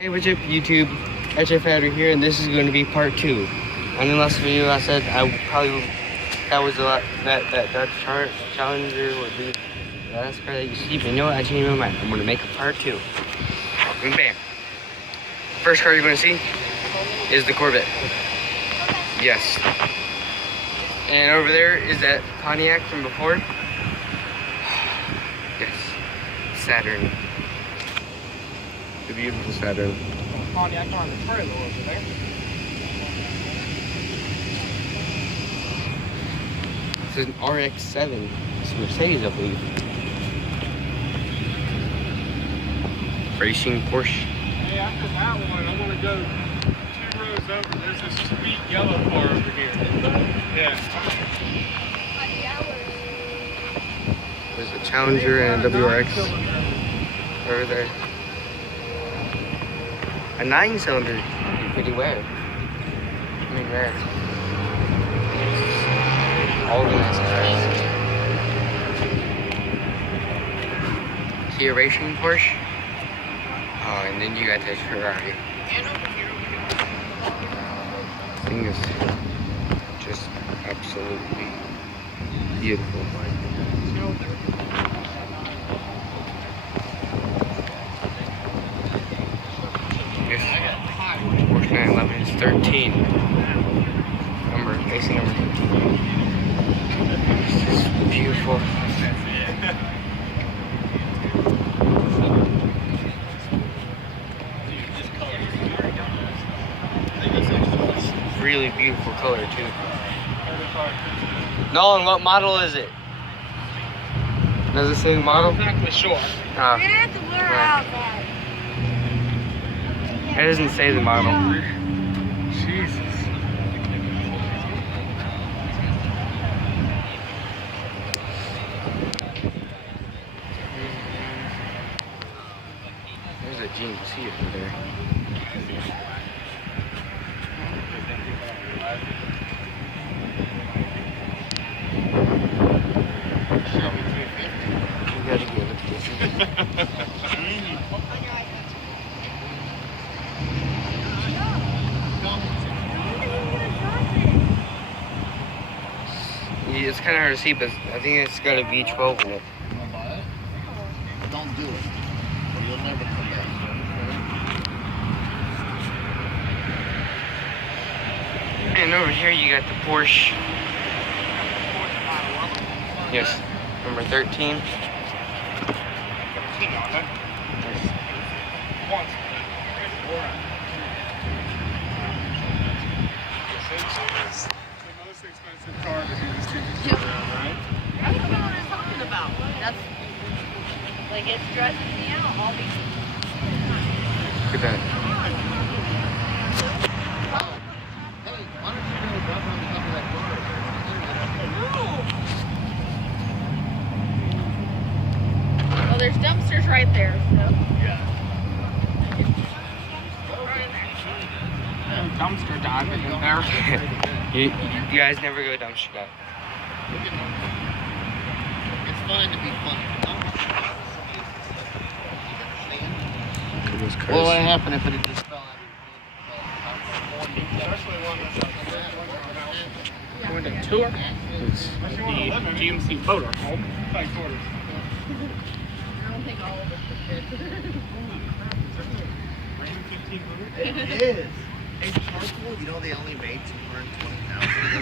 Hey, what's up, YouTube? HF Adder here, and this is going to be part 2. On the last video, I said that was a lot, that Dodge Challenger would be the last car that you see, but you know what? I changed my mind. I'm going to make a part 2. And bam. First car you're going to see is the Corvette. Yes. And over there is that Pontiac from before. Yes. Saturn. The beautiful Saturn. Pontiac on the trailer over there. This is an RX-7. It's a Mercedes, I believe. Racing Porsche. Hey, after that one, I'm gonna go 2 rows over. There's this sweet yellow car over here. Yeah. There's a Challenger and a WRX over there. A 9-cylinder. Pretty rare. I mean, rare. All the nice cars. See a racing Porsche? Oh, and then you got this Ferrari. Thing is just absolutely beautiful. Porsche 911 is 13. Number, basic number. This is beautiful. Really beautiful color too. Nolan, what model is it? Does it say the model? Exactly sure. You're gonna have to blur out that. It doesn't say the model. Jesus. There's a GMC over there. You gotta give it to this. It's kind of hard to see, but I think it's got a V12 in it. Don't do it, or you'll never come back. And over here you got the Porsche. Yes, number 13. The most expensive car to do this TV around, right? That's what I'm talking about. That's like it stresses me out. All these. Look at that. Hey, why don't you go drop on the top of that car? Well, there's dumpsters right there. So. Dumpster diving in there. You guys never go dumpster dive. It's fine to be funny. Look at those cars. What would happen if it just fell out I went to tour It's- the GMC motorhome. Thanks, orders. I don't think all of us should. It is. Hey, Charcoal, you know they only made 220,000 of